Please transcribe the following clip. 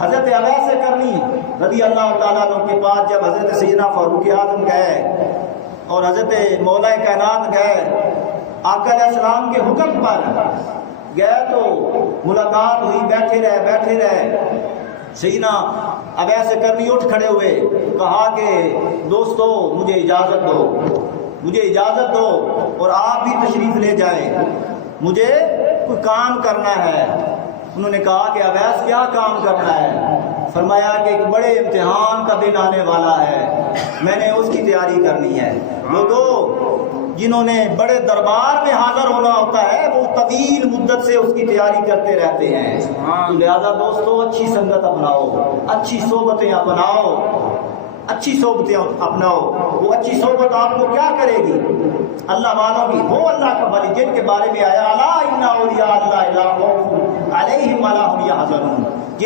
حضرت اویس کرنی رضی اللہ تعالیٰ عنہ کے پاس جب حضرت سیدنا فاروق اعظم گئے اور حضرت مولا کائنات گئے آقا علیہ السلام کے حکم پر گئے تو ملاقات ہوئی، بیٹھے رہے سیدنا اویس کرنی اٹھ کھڑے ہوئے، کہا کہ دوستو مجھے اجازت دو اور آپ بھی تشریف لے جائیں، مجھے کوئی کام کرنا ہے۔ انہوں نے کہا کہ اویس کیا کام کرنا ہے؟ فرمایا کہ ایک بڑے امتحان کا دن آنے والا ہے، میں نے اس کی تیاری کرنی ہے۔ لوگوں جنہوں نے بڑے دربار میں حاضر ہونا ہوتا ہے وہ طویل مدت سے اس کی تیاری کرتے رہتے ہیں، تو لہذا دوستو اچھی سنگت اپناؤ، اچھی صحبتیں اپناؤ، وہ اچھی صحبت آپ کو کیا کرے گی؟ اللہ والوں کی، وہ اللہ کا ولی جن کے بارے میں آیا الا ان اولیاء اللہ لا خوف علیہم ولا هم یحزنون،